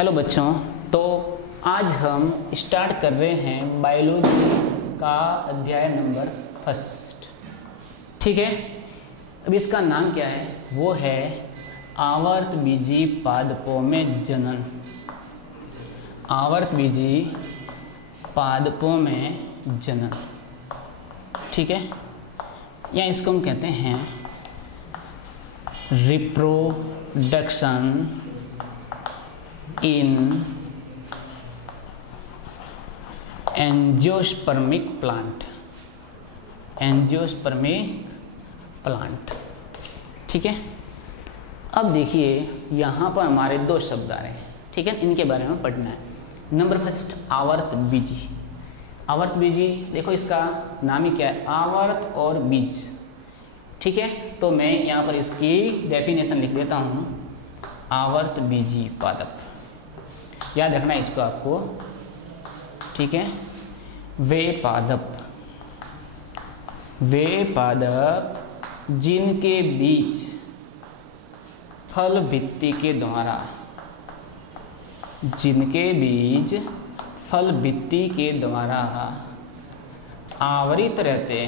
Hello बच्चों, तो आज हम स्टार्ट कर रहे हैं बायोलॉजी का अध्याय नंबर फर्स्ट। ठीक है, अब इसका नाम क्या है? वो है आवर्तबीजी पादपों में जनन। आवर्तबीजी पादपों में जनन, ठीक है, या इसको हम कहते हैं reproduction in angiospermic plant. Angiospermic plant, ठीक है। अब देखिए यहाँ पर हमारे दो शब्द आ रहे हैं, ठीक है, इनके बारे में पढ़ना है। Number first, आवर्तबीजी। आवर्तबीजी, देखो इसका नाम ही क्या है, आवर्त और बीज, ठीक है। तो मैं यहाँ पर इसकी डेफिनेशन लिख देता हूँ। आवर्तबीजी पादप, याद रखना है इसको आपको, ठीक है। वे पादप जिनके बीज फल भित्ति के द्वारा, जिनके बीज फल भित्ति के द्वारा आवरित रहते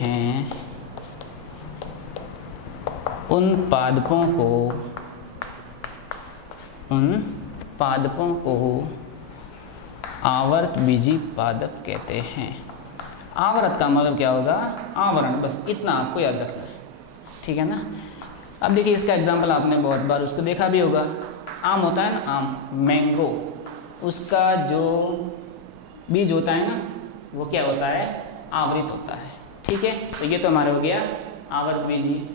हैं, उन पादपों को आवर्तबीजी पादप कहते हैं। आवर्त का मतलब क्या होगा? आवरण, बस इतना आपको याद रखना है, ठीक है ना। अब देखिए इसका एग्जाम्पल आपने बहुत बार उसको देखा भी होगा। आम होता है ना, आम, मैंगो, उसका जो बीज होता है ना, वो क्या होता है? आवृत होता है, ठीक है। तो ये तो हमारा हो गया आवर्तबीजी।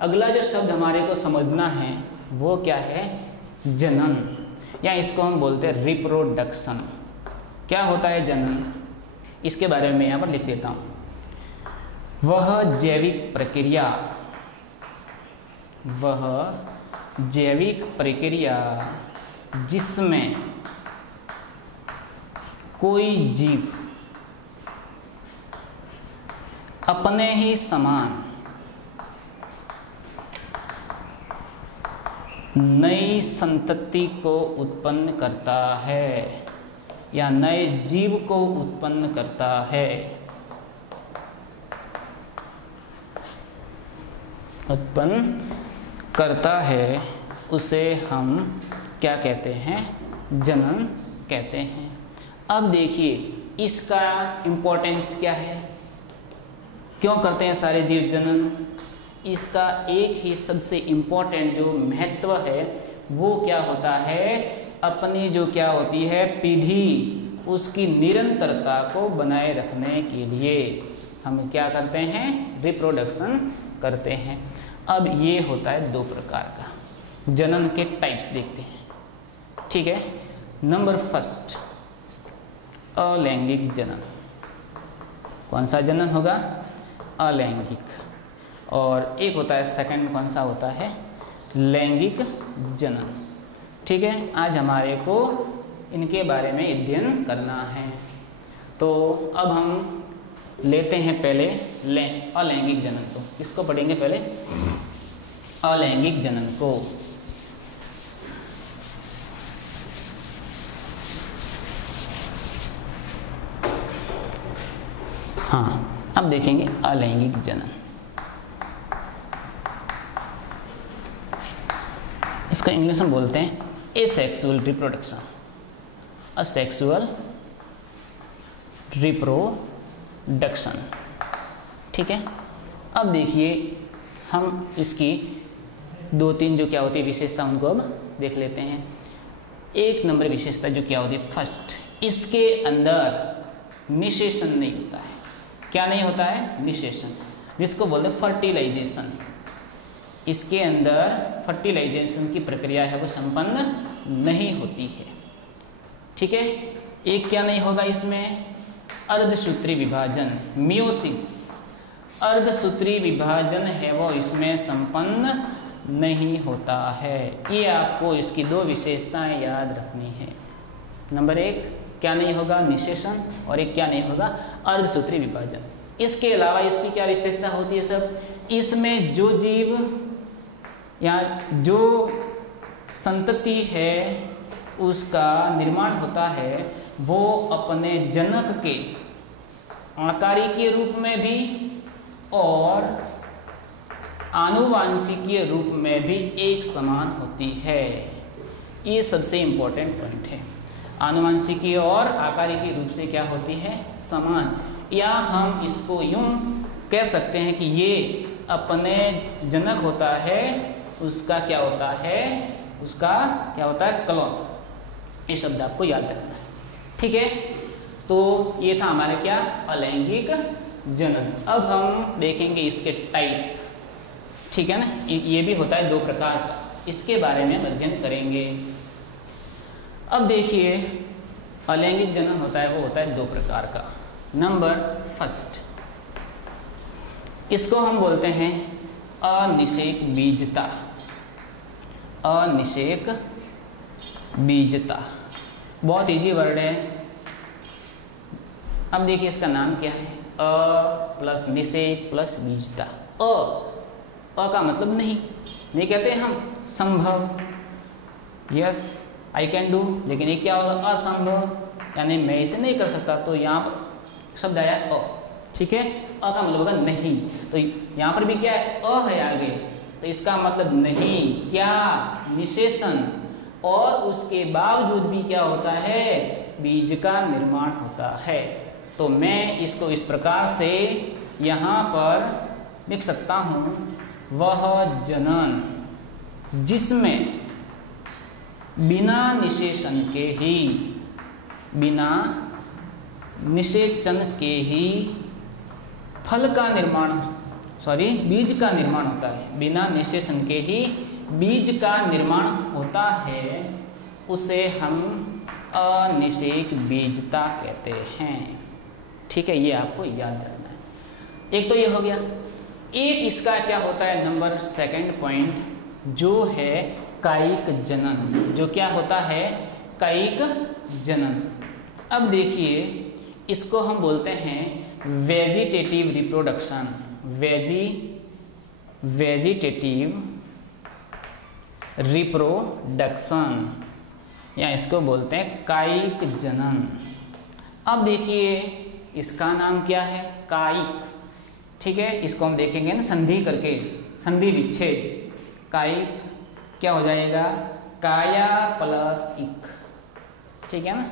अगला जो शब्द हमारे को समझना है वो क्या है? जनन, या इसको हम बोलते हैं रिप्रोडक्शन। क्या होता है जनन? इसके बारे में यहाँ पर लिख देता हूँ। वह जैविक प्रक्रिया जिसमें कोई जीव अपने ही समान नई संतति को उत्पन्न करता है, या नए जीव को उत्पन्न करता है, उसे हम क्या कहते हैं? जनन कहते हैं। अब देखिए इसका इम्पोर्टेंस क्या है, क्यों करते हैं सारे जीव जनन? इसका एक ही सबसे इम्पोर्टेंट जो महत्व है वो क्या होता है? अपनी जो क्या होती है पीढ़ी, उसकी निरंतरता को बनाए रखने के लिए हम क्या करते हैं? रिप्रोडक्शन करते हैं। अब ये होता है दो प्रकार का। जनन के टाइप्स देखते हैं, ठीक है। नंबर फर्स्ट, अलैंगिक जनन। कौन सा जनन होगा? अलैंगिक। और एक होता है सेकंड, कौन सा होता है? लैंगिक जनन, ठीक है। आज हमारे को इनके बारे में अध्ययन करना है। तो अब हम लेते हैं पहले अलैंगिक जनन को। किसको पढ़ेंगे पहले? अलैंगिक जनन को। हाँ, अब देखेंगे अलैंगिक जनन। इसका इंग्लिश में बोलते हैं एसेक्सुअल रिप्रोडक्शन, असेक्सुअल रिप्रोडक्शन, ठीक है। अब देखिए हम इसकी दो तीन जो क्या होती है विशेषता, उनको अब देख लेते हैं। एक नंबर विशेषता जो क्या होती है, फर्स्ट, इसके अंदर निषेचन नहीं होता है। क्या नहीं होता है? निषेचन, जिसको बोलते हैं फर्टिलाइजेशन। इसके अंदर फर्टिलाइजेशन की प्रक्रिया है वो संपन्न नहीं होती है, ठीक है। एक क्या नहीं होगा इसमें? अर्धसूत्री विभाजन, मियोसिस। अर्धसूत्री विभाजन है वो इसमें संपन्न नहीं होता है। ये आपको इसकी दो विशेषताएं याद रखनी है। नंबर एक क्या नहीं होगा? निषेचन, और एक क्या नहीं होगा? अर्धसूत्री विभाजन। इसके अलावा इसकी क्या विशेषता होती है सब? इसमें जो जीव या जो संतति है उसका निर्माण होता है वो अपने जनक के आकारिकीय रूप में भी और आनुवांशिकीय रूप में भी एक समान होती है। ये सबसे इम्पोर्टेंट पॉइंट है। आनुवांशिकीय और आकारिकीय रूप से क्या होती है? समान। या हम इसको यूं कह सकते हैं कि ये अपने जनक होता है, उसका क्या होता है? उसका क्या होता है? क्लोन। ये शब्द आपको याद रखना है, ठीक है। तो ये था हमारे क्या? अलैंगिक जनन। अब हम देखेंगे इसके टाइप, ठीक है ना। ये भी होता है दो प्रकार का, इसके बारे में अध्ययन करेंगे। अब देखिए अलैंगिक जनन होता है, वो होता है दो प्रकार का। नंबर फर्स्ट, इसको हम बोलते हैं अनिषेक बीजता। अनिषेक बीजता बहुत इजी वर्ड है। अब देखिए इसका नाम क्या है? अ प्लस निषेक प्लस बीजता। अ का मतलब नहीं कहते हम संभव, यस आई कैन डू, लेकिन ये क्या होगा? असंभव, यानी मैं इसे नहीं कर सकता। तो यहाँ पर शब्द आया अ, ठीक है। अ का मतलब होगा नहीं, तो यहाँ पर भी क्या है? अ है आगे, तो इसका मतलब नहीं, क्या? निषेचन। और उसके बावजूद भी क्या होता है? बीज का निर्माण होता है। तो मैं इसको इस प्रकार से यहाँ पर लिख सकता हूँ, वह जनन जिसमें बिना निषेचन के ही, बिना निषेचन के ही फल का निर्माण, बीज का निर्माण होता है। बिना निषेचन के ही बीज का निर्माण होता है, उसे हम अनिषेक बीजता कहते हैं, ठीक है। ये आपको याद रखना है। एक तो ये हो गया। एक इसका क्या होता है? नंबर सेकंड पॉइंट, जो है कायिक जनन। जो क्या होता है? कायिक जनन। अब देखिए इसको हम बोलते हैं वेजिटेटिव रिप्रोडक्शन। वेजिटेटिव रिप्रोडक्शन, या इसको बोलते हैं कायिक जनन। अब देखिए इसका नाम क्या है? कायिक, ठीक है। इसको हम देखेंगे ना संधि करके, संधि विच्छेद। कायिक क्या हो जाएगा? काया प्लस इक, ठीक है ना।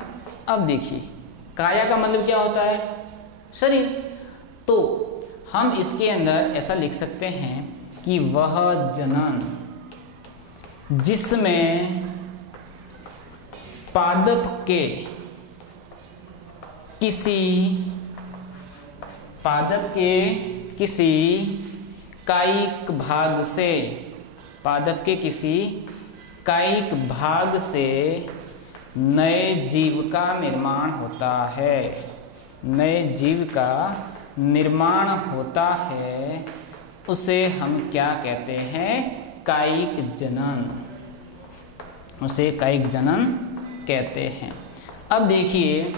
अब देखिए काया का मतलब क्या होता है? शरीर। तो हम इसके अंदर ऐसा लिख सकते हैं कि वह जनन जिसमें पादप के किसी कायिक भाग से, पादप के किसी कायिक भाग से नए जीव का निर्माण होता है। नए जीव का निर्माण होता है, उसे हम क्या कहते हैं? कायिक जनन। उसे कायिक जनन कहते हैं। अब देखिए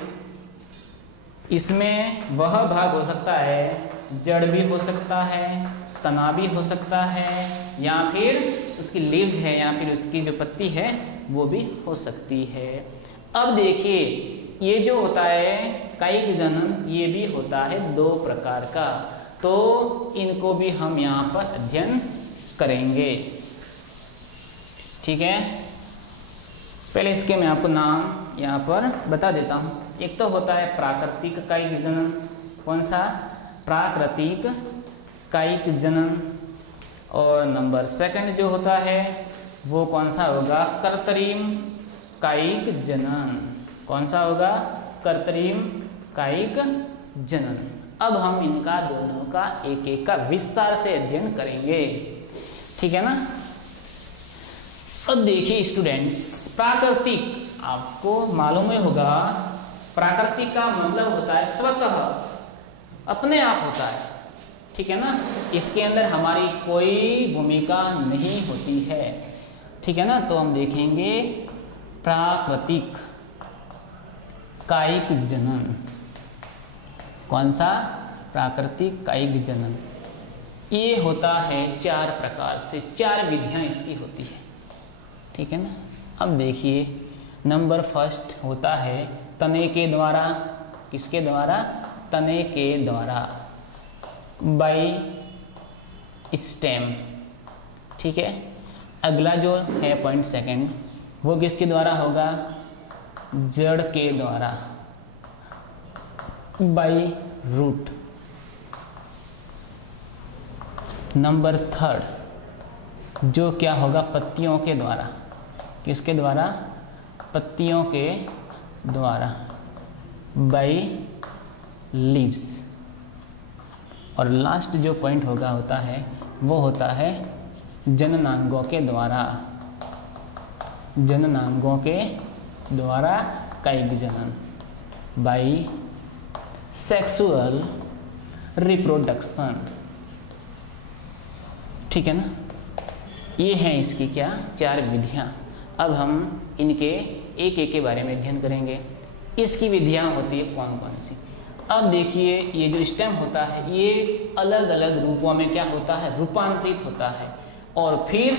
इसमें वह भाग हो सकता है, जड़ भी हो सकता है, तना भी हो सकता है, या फिर उसकी लीव्स है, या फिर उसकी जो पत्ती है वो भी हो सकती है। अब देखिए ये जो होता है कायिक जनन, ये भी होता है दो प्रकार का। तो इनको भी हम यहाँ पर अध्ययन करेंगे, ठीक है। पहले इसके मैं आपको नाम यहाँ पर बता देता हूँ। एक तो होता है प्राकृतिक कायिक जनन। कौन सा? प्राकृतिक कायिक जनन। और नंबर सेकंड जो होता है वो कौन सा होगा? कृत्रिम कायिक जनन। कौन सा होगा? कृत्रिम कायिक जनन। अब हम इनका दोनों का एक एक का विस्तार से अध्ययन करेंगे, ठीक है ना। अब देखिए स्टूडेंट्स, प्राकृतिक, आपको मालूम ही होगा प्राकृतिक का मतलब होता है स्वतः, अपने आप होता है, ठीक है ना। इसके अंदर हमारी कोई भूमिका नहीं होती है, ठीक है ना। तो हम देखेंगे प्राकृतिक कायिक जनन। कौन सा? प्राकृतिक कायिक जनन। ये होता है 4 प्रकार से, 4 विधियां इसकी होती है, ठीक है ना। अब देखिए नंबर फर्स्ट होता है तने के द्वारा, किसके द्वारा, तने के द्वारा, बाई स्टेम, ठीक है। अगला जो है पॉइंट सेकंड, वो किसके द्वारा होगा, जड़ के द्वारा, बाई रूट। नंबर थर्ड जो क्या होगा, पत्तियों के द्वारा, किसके द्वारा, पत्तियों के द्वारा, बाई लीव्स। और लास्ट जो पॉइंट होता है वो होता है जननांगों के द्वारा, जननांगों के द्वारा कायिक जनन, बाई सेक्सुअल रिप्रोडक्शन, ठीक है ना। ये हैं इसकी क्या, 4 विधियां। अब हम इनके एक एक के बारे में अध्ययन करेंगे। इसकी विधियां होती है कौन कौन सी। अब देखिए ये जो स्टेम होता है ये अलग अलग रूपों में क्या होता है, रूपांतरित होता है और फिर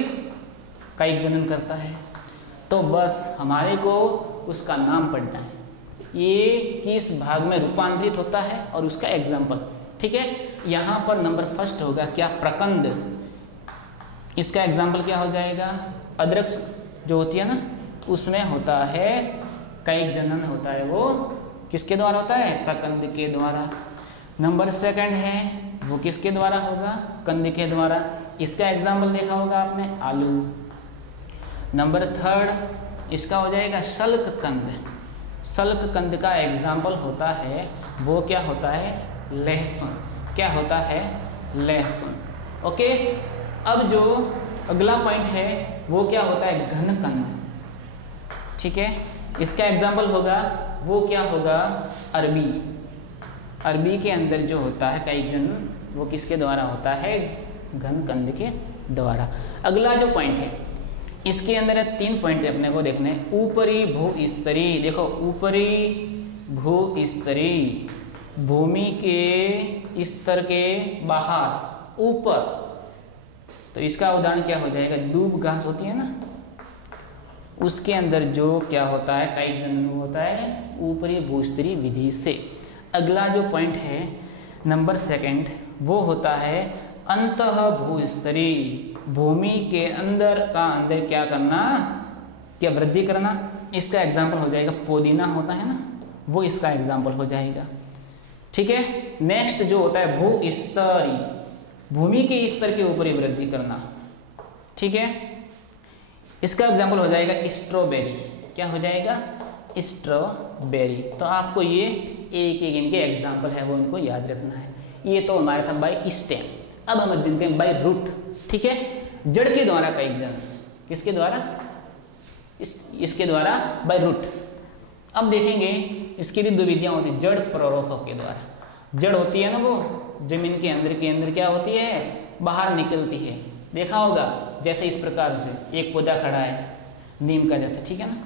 कायिक जनन करता है। तो बस हमारे को उसका नाम पढ़ना है, ये किस भाग में रूपांतरित होता है और उसका एग्जाम्पल, ठीक है। यहाँ पर नंबर फर्स्ट होगा क्या, प्रकंद। इसका एग्जाम्पल क्या हो जाएगा, अदरक जो होती है ना उसमें होता है कायिक जनन होता है, वो किसके द्वारा होता है, प्रकंद के द्वारा। नंबर सेकंड है वो किसके द्वारा होगा, कंद के द्वारा। इसका एग्जाम्पल देखा होगा आपने, आलू। नंबर थर्ड इसका हो जाएगा शल्क कंद। शल्क कंद का एग्जाम्पल होता है वो क्या होता है, लहसुन। क्या होता है, लहसुन। ओके। अब जो अगला पॉइंट है वो क्या होता है, घन कंद, ठीक है। इसका एग्जाम्पल होगा वो क्या होगा, अरबी। अरबी के अंदर जो होता है कायिक जनन वो किसके द्वारा होता है, घन कंद के द्वारा। अगला जो पॉइंट है इसके अंदर 3 पॉइंट अपने को देखने, ऊपरी भूस्तरी। देखो ऊपरी भूस्तरी, भूमि के स्तर के बाहर, ऊपर। तो इसका उदाहरण क्या हो जाएगा, दूब घास होती है ना, उसके अंदर जो क्या होता है कायिक जनन होता है ऊपरी भूस्तरीय विधि से। अगला जो पॉइंट है नंबर सेकंड वो होता है अंतः भूस्तरीय, भूमि के अंदर का अंदर क्या करना, क्या वृद्धि करना। इसका एग्जाम्पल हो जाएगा पुदीना होता है ना, वो इसका एग्जाम्पल हो जाएगा, ठीक है। नेक्स्ट जो होता है भूस्तरीय, भूमि के स्तर के ऊपर ही वृद्धि करना, ठीक है। इसका एग्जाम्पल हो जाएगा स्ट्रॉबेरी। क्या हो जाएगा, स्ट्रॉबेरी। तो आपको ये एक एक इनके एग्जाम्पल है वो इनको याद रखना है। ये तो हमारा था बाय स्टेम। अब हम अध्ययन करेंगे बाय रूट, ठीक है। जड़ के द्वारा कायिक जनन, किसके द्वारा, इसके द्वारा बाय रूट। अब देखेंगे इसकी भी 2 विधियां होती है, जड़ प्ररोह के द्वारा। जड़ होती है ना वो जमीन के अंदर क्या होती है, बाहर निकलती है। देखा होगा जैसे इस प्रकार से एक पौधा खड़ा है नीम का जैसे, ठीक है ना,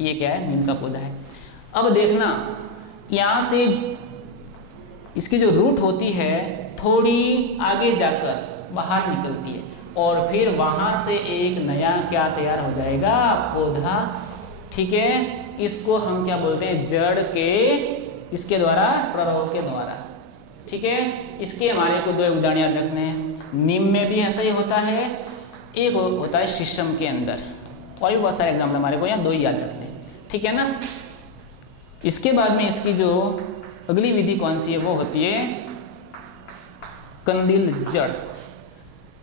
ये क्या है, नीम का पौधा है। अब देखना यहाँ से इसकी जो रूट होती है थोड़ी आगे जाकर बाहर निकलती है और फिर वहां से एक नया क्या तैयार हो जाएगा, पौधा, ठीक है। इसको हम क्या बोलते हैं, जड़ के इसके द्वारा, प्ररोह के द्वारा, ठीक है। इसके हमारे को 2 उदाहरण याद रखने हैं। नीम में भी ऐसा ही होता है, एक होता है शीशम के अंदर, और भी बहुत सारे एग्जाम्पल हमारे को यहाँ 2 ही याद रखने हैं, ठीक है ना। इसके बाद में इसकी जो अगली विधि कौन सी है वो होती है कंदिल जड़।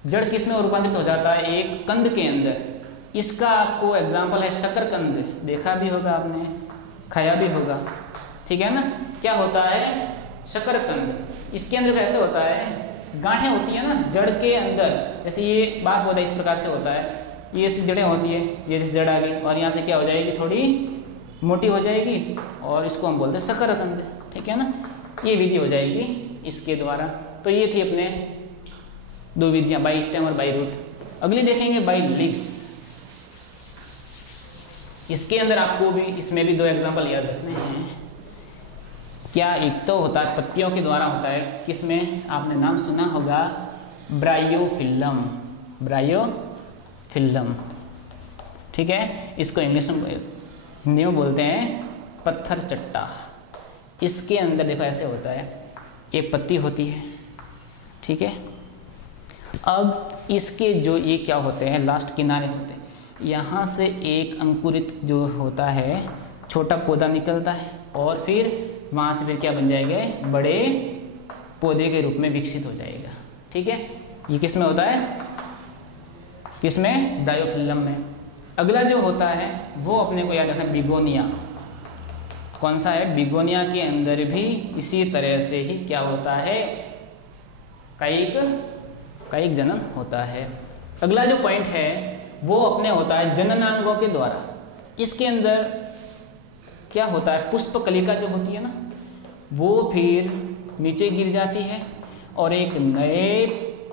जड़ किस में रूपांतरित हो जाता है, एक कंद के अंदर। इसका आपको एग्जाम्पल है शकरकंद, देखा भी होगा आपने, खाया भी होगा, ठीक है ना। क्या होता है, शकरकंद। इसके अंदर कैसे होता है, गांठें होती है ना जड़ के अंदर, जैसे ये बात पौधा इस प्रकार से होता है, ये ऐसी जड़ें होती है, ये जैसे जड़ आ गई और यहाँ से क्या हो जाएगी, थोड़ी मोटी हो जाएगी और इसको हम बोलते हैं शकरकंद, ठीक है ना। ये विधि हो जाएगी इसके द्वारा। तो ये थी अपने 2 विधियां, बाई स्टेम और बाई रूट। अगली देखेंगे बाई लीव्स। इसके अंदर आपको भी, इसमें भी 2 एग्जाम्पल याद रखने हैं। क्या, एक तो होता है पत्तियों के द्वारा होता है, किसमें आपने नाम सुना होगा ब्रायोफिल्लम, ब्रायोफिल्लम, ठीक है। इसको इंग्लिश में हिंदी में बोलते हैं पत्थर चट्टा। इसके अंदर देखो ऐसे होता है, एक पत्ती होती है, ठीक है। अब इसके जो ये क्या होते हैं, लास्ट किनारे होते हैं, यहाँ से एक अंकुरित जो होता है छोटा पौधा निकलता है और फिर वहाँ से फिर क्या बन जाएगा, बड़े पौधे के रूप में विकसित हो जाएगा, ठीक है। ये किस में होता है, किसमें, ब्रायोफिल्लम में। अगला जो होता है वो अपने को याद रखना, बिगोनिया। कौन सा है, बिगोनिया के अंदर भी इसी तरह से ही क्या होता है, कायिक जनन होता है। अगला जो पॉइंट है वो अपने होता है जननांगों के द्वारा। इसके अंदर क्या होता है, पुष्प कलिका जो होती है ना, वो फिर नीचे गिर जाती है और एक नए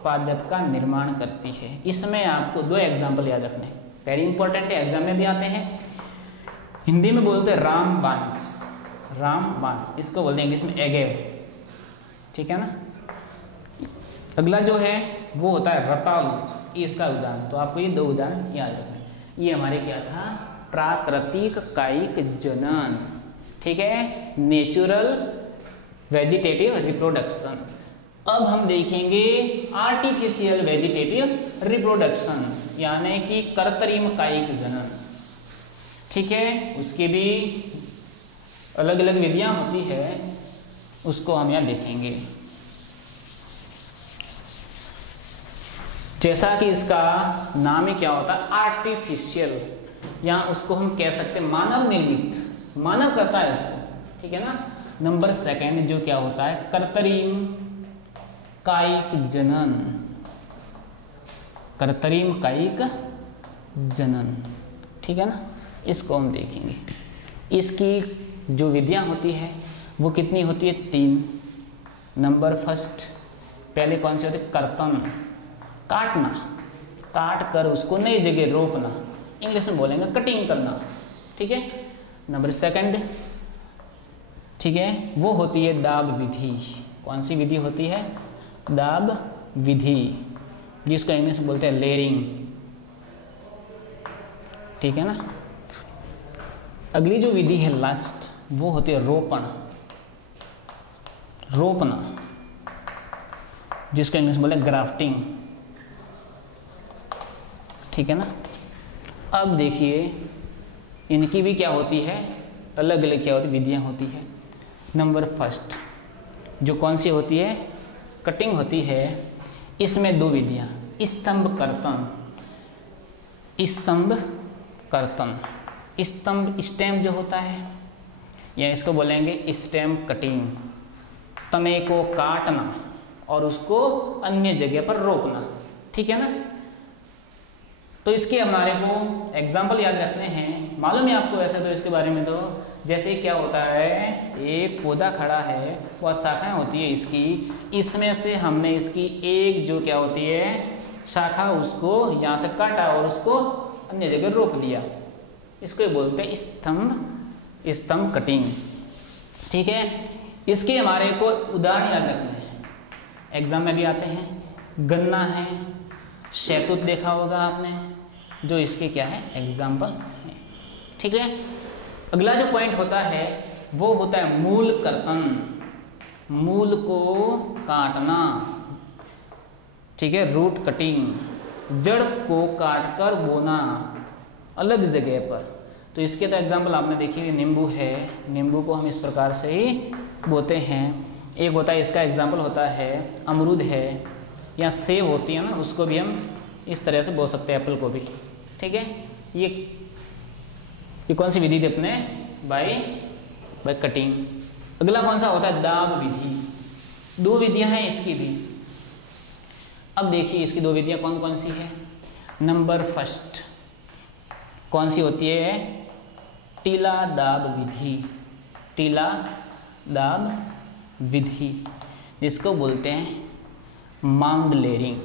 पादप का निर्माण करती है। इसमें आपको दो एग्जाम्पल याद रखने, वेरी इंपॉर्टेंट है, एग्जाम में भी आते हैं। हिंदी में बोलते हैं रामबांस, रामबांस, इसको बोलते हैं इंग्लिश में एगेव, ठीक है ना। अगला जो है वो होता है रतालू, इसका उदाहरण, तो आपको ये दो उदाहरण याद रखना। ये हमारे क्या था, प्राकृतिक कायिक जनन, ठीक है, नेचुरल वेजिटेटिव रिप्रोडक्शन। अब हम देखेंगे आर्टिफिशियल वेजिटेटिव रिप्रोडक्शन, यानी कि कृत्रिम कायिक जनन, ठीक है। उसके भी अलग अलग विधियां होती है, उसको हम यहाँ देखेंगे। जैसा कि इसका नाम ही क्या होता है, आर्टिफिशियल, या उसको हम कह सकते हैं मानव निर्मित, मानव करता है उसको, ठीक है ना। नंबर सेकंड जो क्या होता है, कृत्रिम कायिक जनन, कृत्रिम कायिक जनन, ठीक है ना। इसको हम देखेंगे। इसकी जो विधियां होती है वो कितनी होती है, 3। नंबर फर्स्ट, पहले कौन सी होती है, कर्तन, काटना, काट कर उसको नई जगह रोपना, इंग्लिश में बोलेंगे कटिंग करना, ठीक है। नंबर सेकंड, ठीक है, वो होती है दाब विधि। कौन सी विधि होती है, दाब विधि, जिसको इंग्लिश में बोलते हैं लेयरिंग, ठीक है ना। अगली जो विधि है लास्ट, वो होती है रोपण, रोपना, जिसको इंग्लिश में बोलते हैं ग्राफ्टिंग, ठीक है ना। अब देखिए इनकी भी क्या होती है, अलग अलग क्या होती है, विधियाँ होती है। नंबर फर्स्ट जो कौन सी होती है, कटिंग होती है। इसमें दो विधियाँ, स्तंभ कर्तन, स्तंभ कर्तन, स्तंभ स्टेम जो होता है, या इसको बोलेंगे स्टेम कटिंग, तने को काटना और उसको अन्य जगह पर रोपना, ठीक है ना। तो इसके हमारे को एग्जाम्पल याद रखने हैं, मालूम है आपको वैसे तो इसके बारे में, तो जैसे क्या होता है, एक पौधा खड़ा है, वह शाखाएं होती है इसकी, इसमें से हमने इसकी एक जो क्या होती है शाखा, उसको यहाँ से काटा और उसको अन्य जगह रोप दिया, इसको बोलते हैं स्तंभ कटिंग, ठीक है। इसके हमारे को उदाहरण याद रखने हैं, एग्जाम में भी आते हैं। गन्ना है, शहतूत देखा होगा आपने, जो इसके क्या है एग्जाम्पल है, ठीक है। अगला जो पॉइंट होता है वो होता है मूल कर्तन, मूल को काटना, ठीक है, रूट कटिंग, जड़ को काटकर बोना अलग जगह पर। तो इसके तो एग्जाम्पल आपने देखी, नींबू है, नींबू को हम इस प्रकार से ही बोते हैं। एक होता है, इसका एग्जाम्पल होता है अमरूद है, या सेब होती है ना, उसको भी हम इस तरह से बो सकते हैं, एप्पल को भी, ठीक है। ये कौन सी विधि थी अपने, बाय कटिंग। अगला कौन सा होता है, दाब विधि। दो विधियां हैं इसकी भी। अब देखिए इसकी दो विधियां कौन कौन सी है। नंबर फर्स्ट कौन सी होती है, टीला दाब विधि, टीला दाब विधि, जिसको बोलते हैं माउंड लेयरिंग।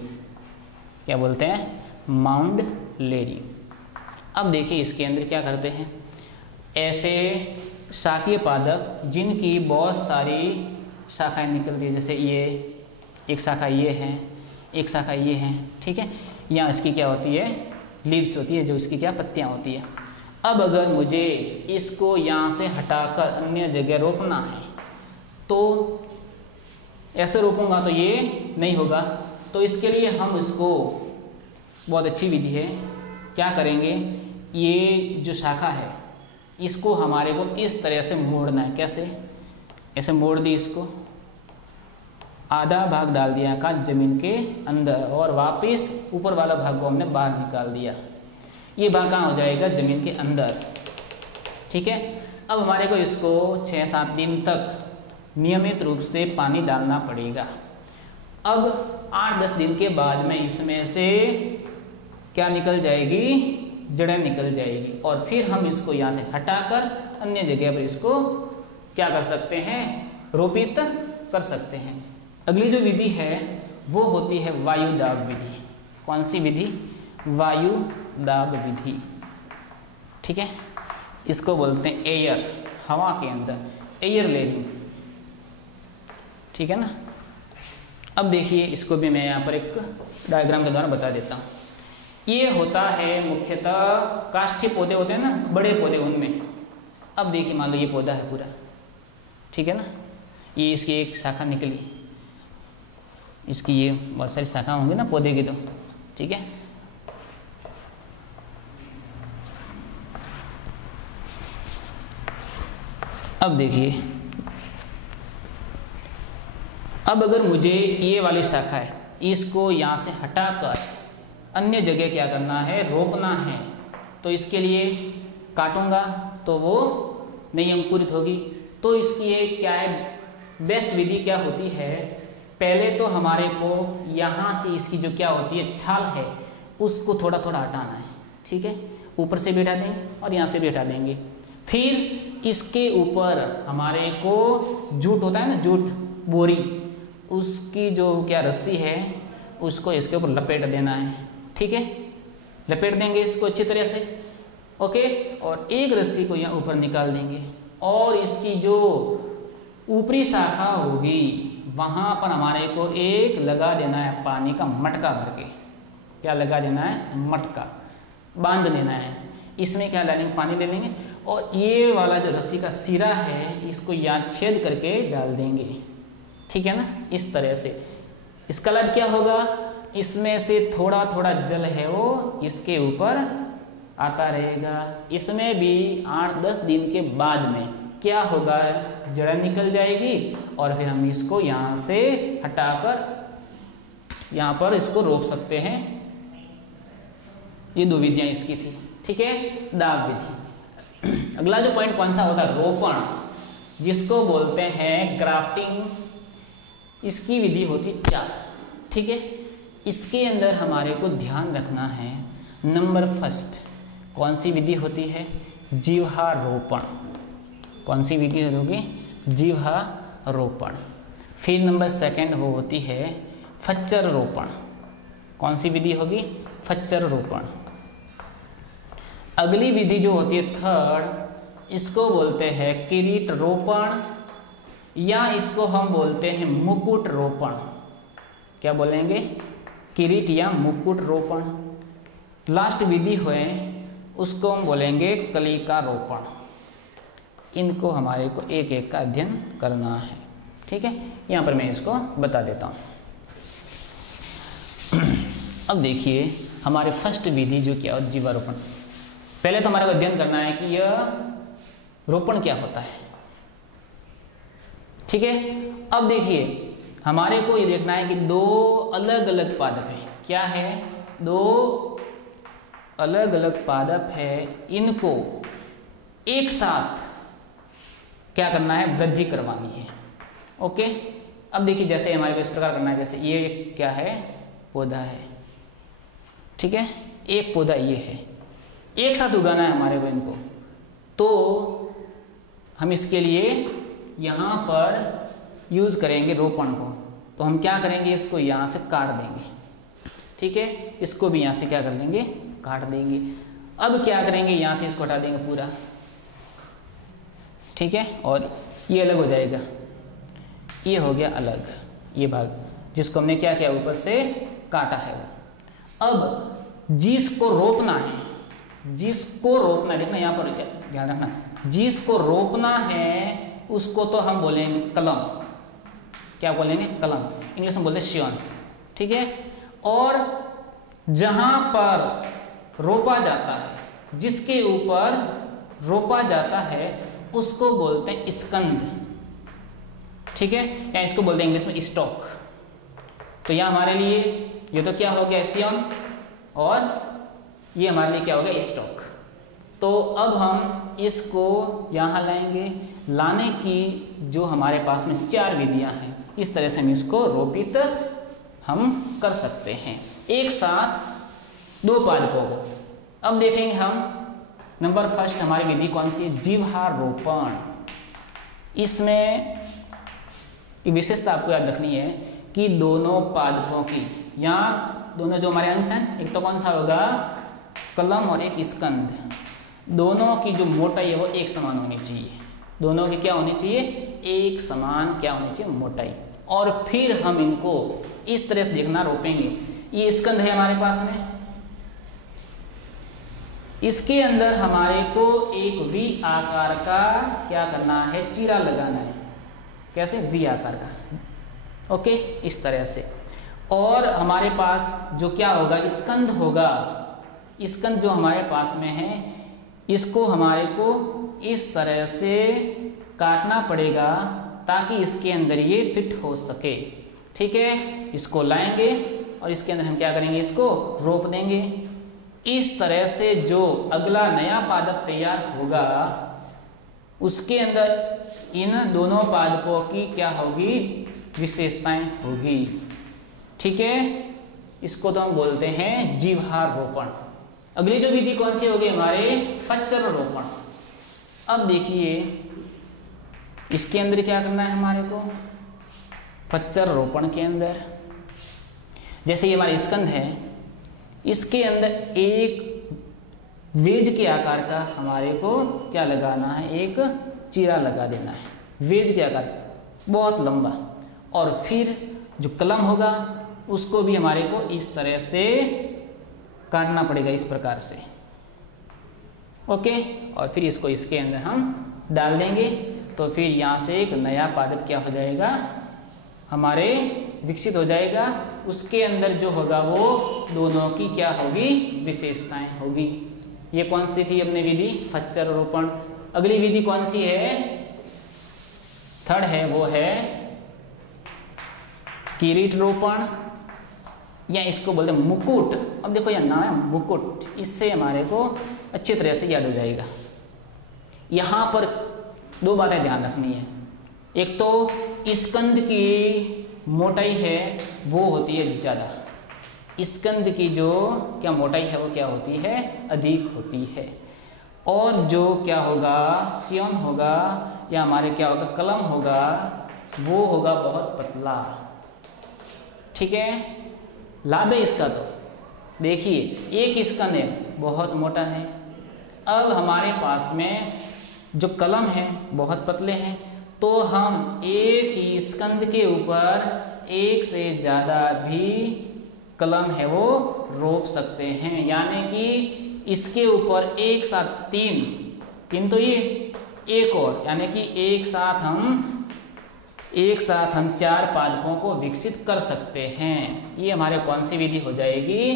क्या बोलते हैं, माउंड लेयरिंग। अब देखिए इसके अंदर क्या करते हैं, ऐसे शाकीय पादप जिनकी बहुत सारी शाखाएं निकलती है, जैसे ये एक शाखा ये है, एक शाखा ये है, ठीक है। यहाँ इसकी क्या होती है, लीव्स होती है, जो इसकी क्या पत्तियाँ होती है। अब अगर मुझे इसको यहाँ से हटाकर अन्य जगह रोपना है तो ऐसे रोपूंगा तो ये नहीं होगा। तो इसके लिए हम इसको, बहुत अच्छी विधि है, क्या करेंगे, ये जो शाखा है इसको हमारे को इस तरह से मोड़ना है। कैसे, ऐसे मोड़ दी, इसको आधा भाग डाल दिया का जमीन के अंदर और वापस ऊपर वाला भाग को हमने बाहर निकाल दिया। ये भाग कहाँ हो जाएगा, जमीन के अंदर, ठीक है। अब हमारे को इसको 6-7 दिन तक नियमित रूप से पानी डालना पड़ेगा। अब 8-10 दिन के बाद में इसमें से क्या निकल जाएगी, जड़ें निकल जाएगी और फिर हम इसको यहाँ से हटाकर अन्य जगह पर इसको क्या कर सकते हैं, रोपित कर सकते हैं। अगली जो विधि है वो होती है वायु दाब विधि। कौन सी विधि, वायु दाब विधि, ठीक है। इसको बोलते हैं एयर, हवा के अंदर एयर लेयरिंग, ठीक है ना। अब देखिए, इसको भी मैं यहाँ पर एक डायग्राम के द्वारा बता देता हूँ। ये होता है मुख्यतः काष्ठीय पौधे होते हैं ना, बड़े पौधे, उनमें। अब देखिए, मान लो ये पौधा है पूरा, ठीक है ना, ये इसकी एक शाखा निकली, इसकी ये बहुत सारी शाखा होंगी ना पौधे की, तो ठीक है। अब देखिए, अब अगर मुझे ये वाली शाखा है, इसको यहाँ से हटाकर अन्य जगह क्या करना है, रोपना है, तो इसके लिए काटूंगा तो वो नहीं अंकुरित होगी। तो इसकी एक क्या है, बेस्ट विधि क्या होती है, पहले तो हमारे को यहाँ से इसकी जो क्या होती है छाल है उसको थोड़ा थोड़ा हटाना है, ठीक है। ऊपर से भी हटा देंगे और यहाँ से भी हटा देंगे। फिर इसके ऊपर हमारे को जूट होता है ना, जूट, बोरी, उसकी जो क्या रस्सी है उसको इसके ऊपर लपेट देना है, ठीक है। लपेट देंगे इसको अच्छी तरह से, ओके। और एक रस्सी को यहाँ ऊपर निकाल देंगे और इसकी जो ऊपरी शाखा होगी वहाँ पर हमारे को एक लगा देना है पानी का मटका भर के। क्या लगा देना है, मटका बांध देना है। इसमें क्या डालेंगे, पानी ले लेंगे और ये वाला जो रस्सी का सिरा है इसको यहाँ छेद करके डाल देंगे, ठीक है ना, इस तरह से। इसका लाभ क्या होगा, इसमें से थोड़ा थोड़ा जल है वो इसके ऊपर आता रहेगा। इसमें भी 8-10 दिन के बाद में क्या होगा, जड़ निकल जाएगी और फिर हम इसको यहाँ से हटाकर यहाँ पर इसको रोप सकते हैं। ये 2 विधियां इसकी थी, ठीक है, दाब विधि। अगला जो पॉइंट कौन सा होता है, रोपण, जिसको बोलते हैं ग्राफ्टिंग। इसकी विधि होती 4, ठीक है। इसके अंदर हमारे को ध्यान रखना है, नंबर फर्स्ट कौन सी विधि होती है, जीवारोपण। कौन सी विधि होगी, जीवारोपण। फिर नंबर सेकंड वो होती है फच्चर रोपण। कौन सी विधि होगी, फच्चर रोपण। अगली विधि जो होती है थर्ड, इसको बोलते हैं किरीट रोपण या इसको हम बोलते हैं मुकुट रोपण। क्या बोलेंगे, किरीट या मुकुट रोपण। लास्ट विधि हुए उसको हम बोलेंगे कलिका रोपण। इनको हमारे को एक एक का अध्ययन करना है, ठीक है। यहाँ पर मैं इसको बता देता हूँ। अब देखिए, हमारे फर्स्ट विधि जो क्या है, जीवारोपण। पहले तो हमारे को अध्ययन करना है कि यह रोपण क्या होता है, ठीक है। अब देखिए, हमारे को ये देखना है कि 2 अलग अलग पादप है। क्या है, 2 अलग अलग पादप है, इनको एक साथ क्या करना है, वृद्धि करवानी है, ओके। अब देखिए, जैसे हमारे को इस प्रकार करना है, जैसे ये क्या है, पौधा है, ठीक है, एक पौधा ये है, एक साथ उगाना है हमारे को इनको। तो हम इसके लिए यहाँ पर यूज करेंगे रोपण को। तो हम क्या करेंगे, इसको यहाँ से काट देंगे, ठीक है। इसको भी यहाँ से क्या कर देंगे, काट देंगे। अब क्या करेंगे, यहाँ से इसको हटा देंगे पूरा, ठीक है। और ये अलग हो जाएगा, ये हो गया अलग, ये भाग जिसको हमने क्या किया, ऊपर से काटा है वो। अब जिसको रोपना है, जिसको रोपना, देखना यहाँ पर ध्यान रखना, जिसको रोपना है उसको तो हम बोलेंगे कलम। क्या बोलेंगे? कलम। इंग्लिश में बोलते हैं शियन, ठीक है। और जहां पर रोपा जाता है, जिसके ऊपर रोपा जाता है, उसको बोलते हैं स्कंद, ठीक है, या इसको बोलते हैं इंग्लिश में स्टॉक। तो यह हमारे लिए ये तो क्या हो गया शियन, और ये हमारे लिए क्या हो गया स्टॉक। तो अब हम इसको यहाँ लाएंगे। लाने की जो हमारे पास में 4 विधियां हैं, इस तरह से हम इसको रोपित हम कर सकते हैं एक साथ 2 पादपों को। अब देखेंगे हम नंबर फर्स्ट हमारी विधि कौन सी है? जीवारोपण। इसमें विशेषता आपको याद रखनी है कि दोनों पादपों की, यहाँ दोनों जो हमारे अंश हैं, एक तो कौन सा होगा? कलम और एक स्कंद, दोनों की जो मोटाई है वो एक समान होनी चाहिए। दोनों की क्या होनी चाहिए? एक समान क्या होनी चाहिए? मोटाई। और फिर हम इनको इस तरह से देखना रोपेंगे। ये स्कंद है हमारे पास में, इसके अंदर हमारे को एक वी आकार का क्या करना है? चीरा लगाना है। कैसे? वी आकार का, ओके, इस तरह से। और हमारे पास जो क्या होगा? स्कंद होगा। स्कंद जो हमारे पास में है, इसको हमारे को इस तरह से काटना पड़ेगा ताकि इसके अंदर ये फिट हो सके, ठीक है। इसको लाएंगे और इसके अंदर हम क्या करेंगे? इसको रोप देंगे। इस तरह से जो अगला नया पादप तैयार होगा, उसके अंदर इन दोनों पादपों की क्या होगी? विशेषताएं होगी, ठीक है। इसको तो हम बोलते हैं जीवारोपण। अगली जो विधि कौन सी होगी? हमारे पच्चर रोपण। अब देखिए इसके अंदर क्या करना है हमारे को? पच्चर रोपण के अंदर जैसे ये हमारे स्कंद है, इसके अंदर एक वेज के आकार का हमारे को क्या लगाना है? एक चीरा लगा देना है, वेज के आकार, बहुत लंबा। और फिर जो कलम होगा उसको भी हमारे को इस तरह से काटना पड़ेगा, इस प्रकार से, ओके। और फिर इसको इसके अंदर हम डाल देंगे, तो फिर यहाँ से एक नया पादप क्या हो जाएगा? हमारे विकसित हो जाएगा। उसके अंदर जो होगा वो दोनों की क्या होगी? विशेषताएं होगी। ये कौन सी थी अपनी विधि? पच्चर रोपण। अगली विधि कौन सी है? थर्ड है, वो है किरीट रोपण, या इसको बोलते हैं मुकुट। अब देखो यह नाम है मुकुट, इससे हमारे को अच्छी तरह से याद हो जाएगा। यहाँ पर 2 बातें ध्यान रखनी है। एक तो स्कंद की मोटाई है वो होती है ज़्यादा, स्कंद की जो क्या मोटाई है वो क्या होती है? अधिक होती है। और जो क्या होगा? शियन होगा या हमारे क्या होगा? कलम होगा, वो होगा बहुत पतला, ठीक है। लाभ है इसका तो देखिए, एक स्कंद है बहुत मोटा है। अब हमारे पास में जो कलम है बहुत पतले हैं, तो हम एक ही स्कंद के ऊपर एक से ज़्यादा भी कलम है वो रोप सकते हैं। यानी कि इसके ऊपर एक साथ 3 तो ये एक और, यानी कि एक साथ हम 4 पादपों को विकसित कर सकते हैं। ये हमारे कौन सी विधि हो जाएगी?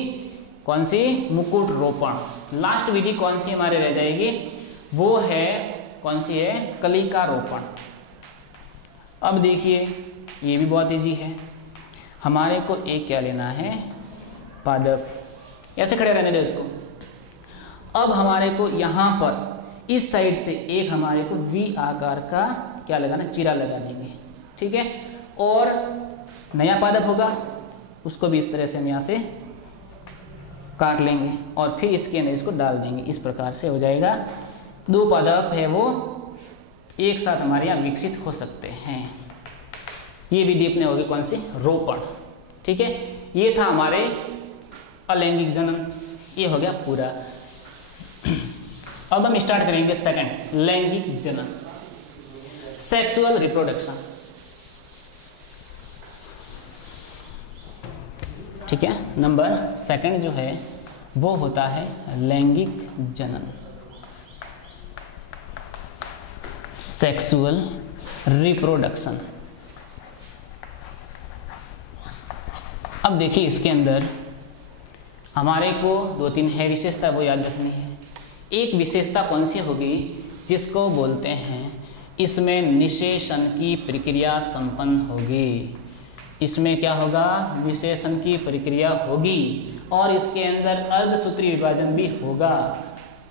कौन सी? मुकुट रोपण। लास्ट विधि कौन सी हमारे रह जाएगी? वो है कौन सी है? कलिका रोपण। अब देखिए ये भी बहुत इजी है। हमारे को एक क्या लेना है? पादप, ऐसे खड़े रहने दो इसको। अब हमारे को यहाँ पर इस साइड से एक हमारे को वी आकार का क्या लगाना? चीरा लगा देंगे, ठीक है। और नया पादप होगा, उसको भी इस तरह से हम यहाँ से काट लेंगे और फिर इसके अंदर इसको डाल देंगे। इस प्रकार से हो जाएगा। 2 पादप है वो एक साथ हमारे यहाँ विकसित हो सकते हैं। ये विधि अपने होगी कौन सी? रोपण, ठीक है। ये था हमारे अलैंगिक जनन, ये हो गया पूरा। अब हम स्टार्ट करेंगे सेकंड, लैंगिक जनन, सेक्सुअल रिप्रोडक्शन, ठीक ठीक है। नंबर सेकंड जो है वो होता है लैंगिक जनन, सेक्सुअल रिप्रोडक्शन। अब देखिए इसके अंदर हमारे को 2-3 है विशेषता, वो याद रखनी है। एक विशेषता कौन सी होगी, जिसको बोलते हैं इसमें निषेचन की प्रक्रिया संपन्न होगी। इसमें क्या होगा, निषेचन की प्रक्रिया होगी और इसके अंदर अर्धसूत्री विभाजन भी होगा।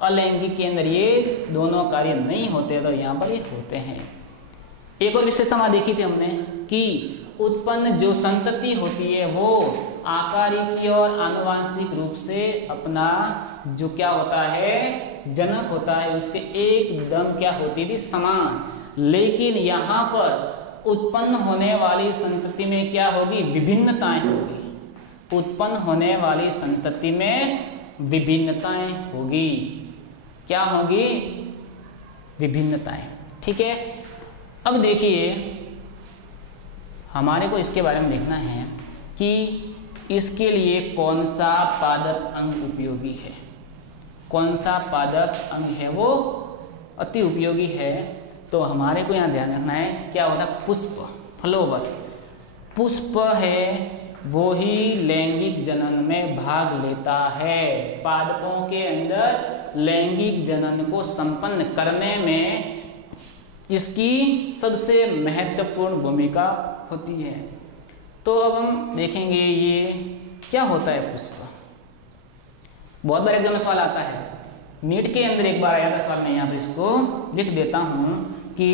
अलैंगिक के अंदर ये दोनों कार्य नहीं होते, तो यहाँ पर ये होते हैं। एक और विशेषता वहाँ देखी थी हमने कि उत्पन्न जो संतति होती है वो आकारिकी और आनुवांशिक रूप से अपना जो क्या होता है, जनक होता है, उसके एकदम क्या होती थी, समान। लेकिन यहाँ पर उत्पन्न होने वाली संतति में क्या होगी, विभिन्नताएं होगी। उत्पन्न होने वाली संतति में विभिन्नताएं होगी। क्या होगी, विभिन्नताएं। ठीक है। अब देखिए हमारे को इसके बारे में देखना है कि इसके लिए कौन सा पादप अंग उपयोगी है। कौन सा पादप अंग है वो अति उपयोगी है, तो हमारे को यहाँ ध्यान रखना है क्या होता है, पुष्प, फ्लोवर। पुष्प है वो ही लैंगिक जनन में भाग लेता है। पादपों के अंदर लैंगिक जनन को संपन्न करने में इसकी सबसे महत्वपूर्ण भूमिका होती है। तो अब हम देखेंगे ये क्या होता है पुष्प। बहुत बार एग्जाम में सवाल आता है, नीट के अंदर एक बार आया था सवाल, मैं यहाँ पर इसको लिख देता हूँ कि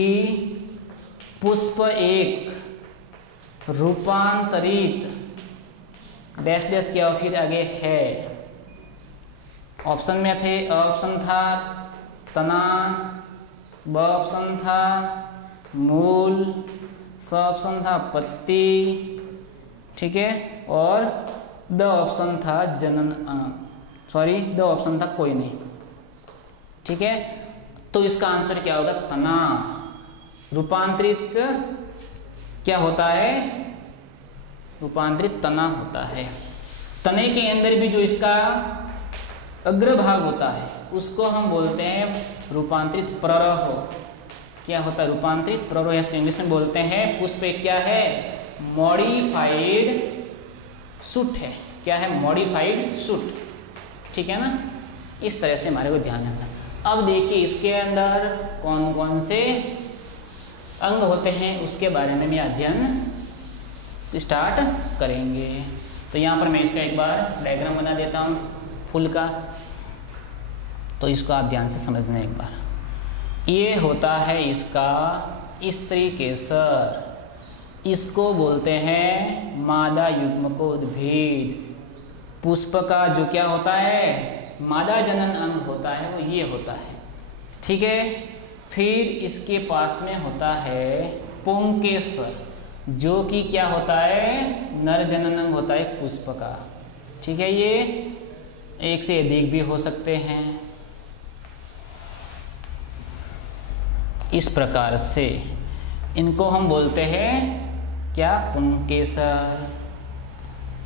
पुष्प एक रूपांतरित डैश डैश क्या फिर आगे है। ऑप्शन में थे, ऑप्शन था तना, ब ऑप्शन था मूल, स ऑप्शन था पत्ती, ठीक है, और द ऑप्शन था जनन अंग, सॉरी द ऑप्शन था कोई नहीं। ठीक है, तो इसका आंसर क्या होगा, तना। रूपांतरित क्या होता है, रूपांतरित तना होता है। तने के अंदर भी जो इसका अग्रभाग होता है उसको हम बोलते हैं रूपांतरित प्ररह। क्या होता है, रूपांतरित प्ररह, इसको इंग्लिश में बोलते हैं पुष्प क्या है, मॉडिफाइड शूट है। क्या है, मॉडिफाइड शूट। ठीक है ना, इस तरह से हमारे को ध्यान रखना। अब देखिए इसके अंदर कौन कौन से अंग होते हैं उसके बारे में भी अध्ययन स्टार्ट करेंगे। तो यहाँ पर मैं इसका एक बार डायग्राम बना देता हूँ फूल का, तो इसको आप ध्यान से समझना एक बार। ये होता है इसका स्त्री केसर, इसको बोलते हैं मादा युग्मकोद्भिद। पुष्प का जो क्या होता है, मादा जनन अंग होता है वो ये होता है। ठीक है, फिर इसके पास में होता है पुंकेसर, जो कि क्या होता है, नर जनन अंग होता है पुष्प का। ठीक है, ये एक से अधिक भी हो सकते हैं। इस प्रकार से इनको हम बोलते हैं क्या, पुंकेसर।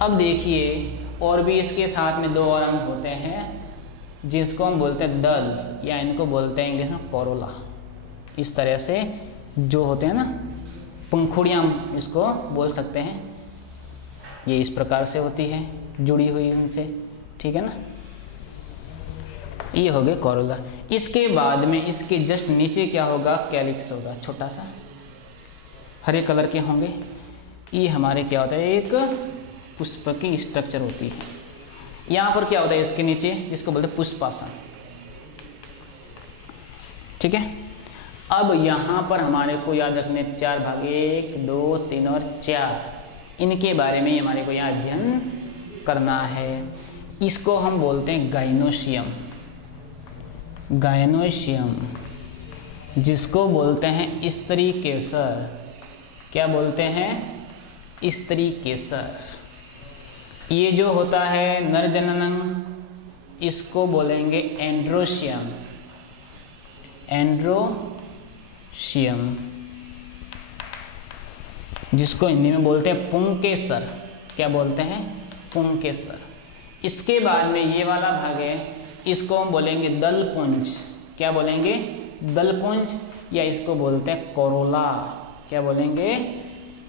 अब देखिए और भी इसके साथ में दो और अंग होते हैं जिसको हम बोलते हैं दल, या इनको बोलते हैं इंग्लिश में कोरोला। इस तरह से जो होते हैं ना पंखुड़ियाँ, इसको बोल सकते हैं। ये इस प्रकार से होती है जुड़ी हुई इनसे। ठीक है ना, ये हो गए कोरोला। इसके बाद में इसके जस्ट नीचे क्या होगा, कैलिक्स होगा, छोटा सा हरे कलर के होंगे। ये हमारे क्या होता है, एक पुष्प की स्ट्रक्चर होती है। यहाँ पर क्या होता है इसके नीचे, जिसको बोलते हैं पुष्पासन। ठीक है, अब यहाँ पर हमारे को याद रखने 4 भाग, 1, 2, 3 और 4, इनके बारे में हमारे को यहाँ अध्ययन करना है। इसको हम बोलते हैं गाइनोशियम, गाइनोशियम, जिसको बोलते हैं स्त्री केसर। क्या बोलते हैं, स्त्री केसर। ये जो होता है नर जननंग, इसको बोलेंगे एंड्रोशियम, एंड्रोशियम, जिसको हिंदी में बोलते हैं पुंकेसर। क्या बोलते हैं, पुंकेसर। इसके बाद में ये वाला भाग है, इसको हम बोलेंगे दलपुंज। क्या बोलेंगे? दलपुंज, या इसको बोलते हैं कोरोला। क्या बोलेंगे?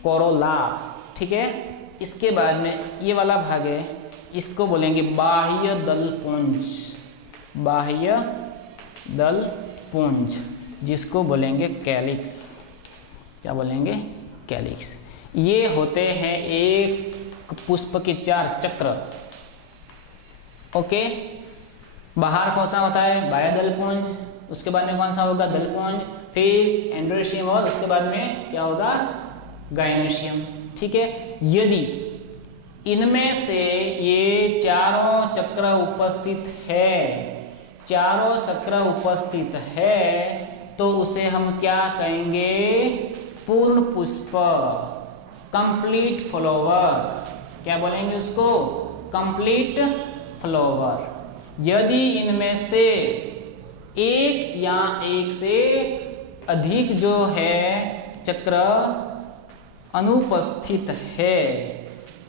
कोरोला। ठीक है। इसके बाद में ये वाला भाग है, इसको बोलेंगे बाह्य दलपुंज। बाह्य दलपुंज, जिसको बोलेंगे कैलिक्स। क्या बोलेंगे? कैलिक्स। ये होते हैं एक पुष्प के 4 चक्र। ओके। बाहर कौन सा होता है? बाह्य दलपुंज, उसके बाद में कौन सा होगा? दलपुंज, फिर एंड्रोशियम, और उसके बाद में क्या होगा? गायनोशियम। ठीक है। यदि इनमें से ये चारों चक्र उपस्थित है, चारों चक्र उपस्थित है, तो उसे हम क्या कहेंगे? पूर्ण पुष्प, कंप्लीट फ्लावर। क्या बोलेंगे उसको? Complete flower. यदि इनमें से एक या एक से अधिक जो है चक्र अनुपस्थित है,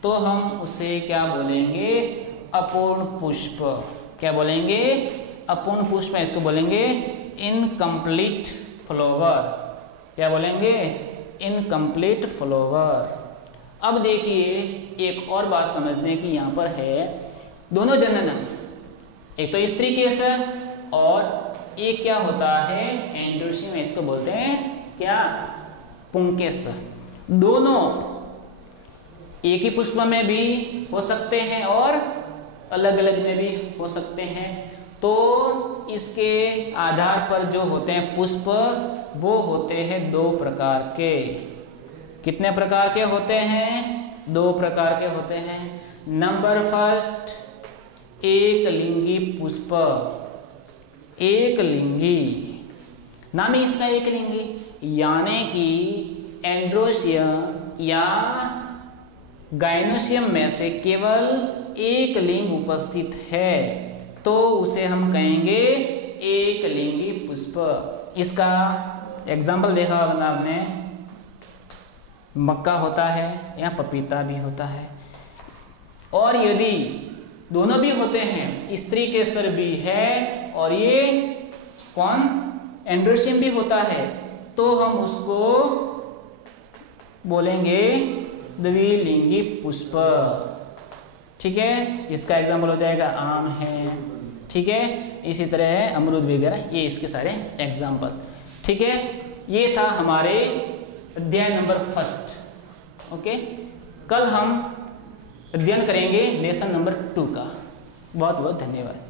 तो हम उसे क्या बोलेंगे? अपूर्ण पुष्प। क्या बोलेंगे? अपूर्ण पुष्प। इसको बोलेंगे इनकम्प्लीट फ्लावर। क्या बोलेंगे? Incomplete flower. अब देखिए एक और बात समझने की यहाँ पर है, दोनों जननम, एक तो स्त्री केस है और एक क्या होता है? एंड्रोशियम। इसको बोलते हैं क्या? पुंकेसर। दोनों एक ही पुष्प में भी हो सकते हैं और अलग अलग में भी हो सकते हैं। तो इसके आधार पर जो होते हैं पुष्प, वो होते हैं 2 प्रकार के। कितने प्रकार के होते हैं? 2 प्रकार के होते हैं। नंबर फर्स्ट, एक लिंगी पुष्प। एक लिंगी, नाम ही इसका एक लिंगी, यानी कि एंड्रोशियम या गायनोशियम में से केवल एक लिंग उपस्थित है, तो उसे हम कहेंगे एक लिंगी पुष्प। इसका एग्जाम्पल देखा होगा आपने, मक्का होता है या पपीता भी होता है। और यदि दोनों भी होते हैं, स्त्री केसर भी है और ये कौन? एंड्रोशियम भी होता है, तो हम उसको बोलेंगे द्विलिंगी पुष्प। ठीक है। इसका एग्जाम्पल हो जाएगा आम है। ठीक है। इसी तरह है अमरूद वगैरह, ये इसके सारे एग्जाम्पल। ठीक है। ये था हमारे अध्याय नंबर 1। ओके। कल हम अध्ययन करेंगे लेसन नंबर 2 का। बहुत बहुत धन्यवाद।